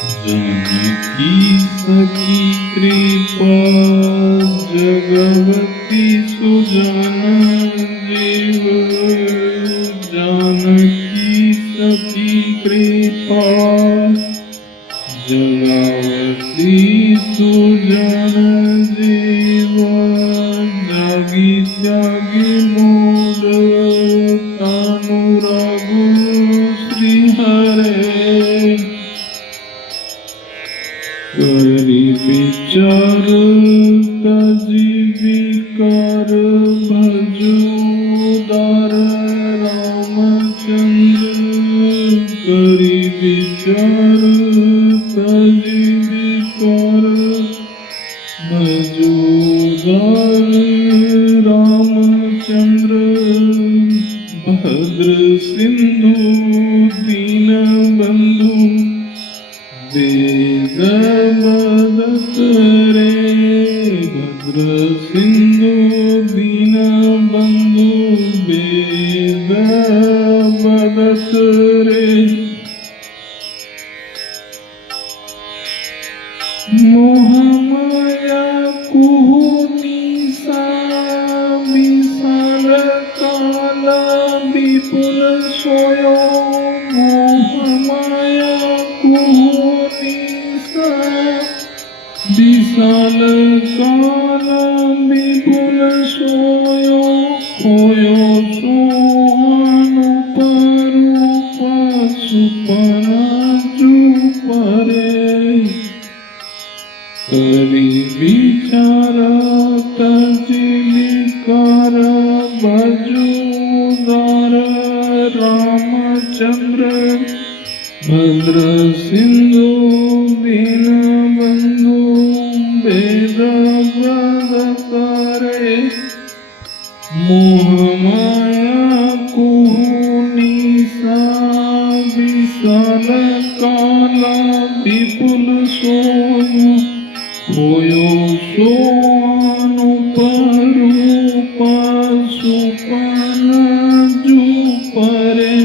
जानकी सखी कृपा जगवती सुजान जीव। जानकी सखी कृपा जगवती सुजान जीव। जागी त्यागी मूड अनुरागु श्री हरे। करी विचार तजी विकार भजू दार रामचंद्र। करी विचार तजी विकार भजू दार रामचंद्र। भद्र सिंधु दीन बंधु वेद बदत रे। भद्र सिंधु दीन बंधु वेद बदत रे। मोहमाया कुहु निसा विशाल काल विपुल सोयो। मोहमाया कुहु निसा विशाल काल विपुल सोयो। खोयो सोहानुप रूप सुपना चुपरे। करी विचार तजी विकार भजू दार रामचंद्र। भद्र सिंधु दीन बंधु वेद व्रत रे। मोहमाया कुहु निसा विशाल काल विपुल सोयो। खोयो सोनुप रूप सुपन जुपरे।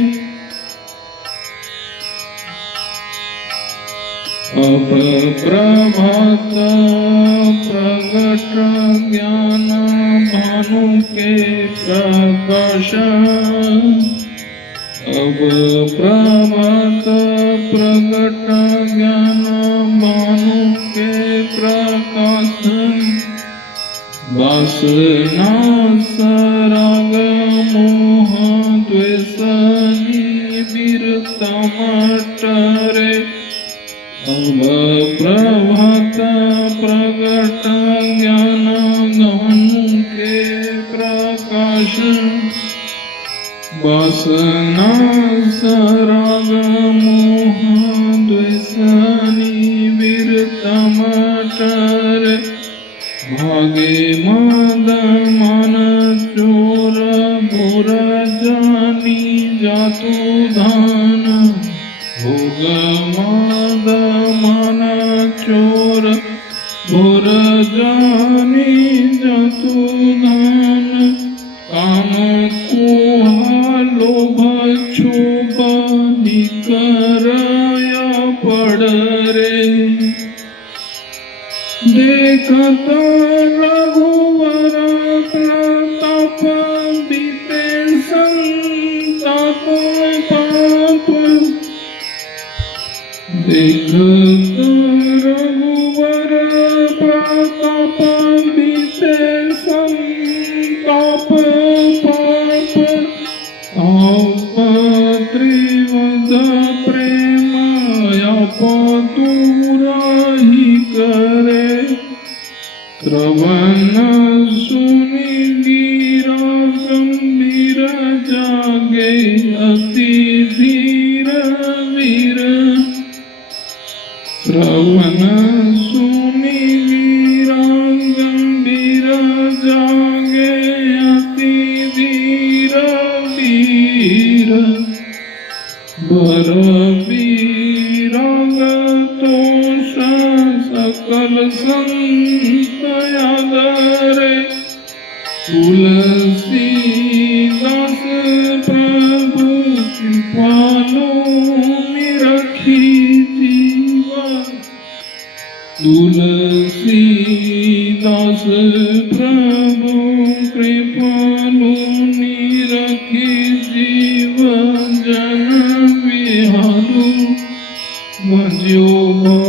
अब प्रभात प्रगट ज्ञान भानु के प्रकाश। अब प्रभात प्रगट ज्ञान भानु के प्रकाश। वासना सराग मोह द्वेष निवृत्त मटरे। अब प्रभात प्रगट ज्ञान भानु के प्रकाश। वासना सराग मोह द्वेष निवृत्त मटरे। भागे मद मन चोर भोर जानी जातु धान। भोग मद मन चोर भोर जानी जातु धान। काम कुहा लोभ क्षोभ निकरय पड़ रे। देखत रघुवर प्रताप बीते संताप पाप। देखत रघुवर प्रताप बीते संताप पाप। आप त्रिवद प्रेम आप दूराही करे। श्रवण सुनि गिरा गंभीर जागे अति धीर वीर। श्रवण सुनि गिरा गंभीर जागे अति धीर वीर। बर वीरंग तोष सकल संत आदरे। तुलसीदास प्रभु कृपालो निरखी जीवा તુલસીદાસ પ્રભુ કૃપાલુ નિરખી જીવ જન વિહારું ભજ્યો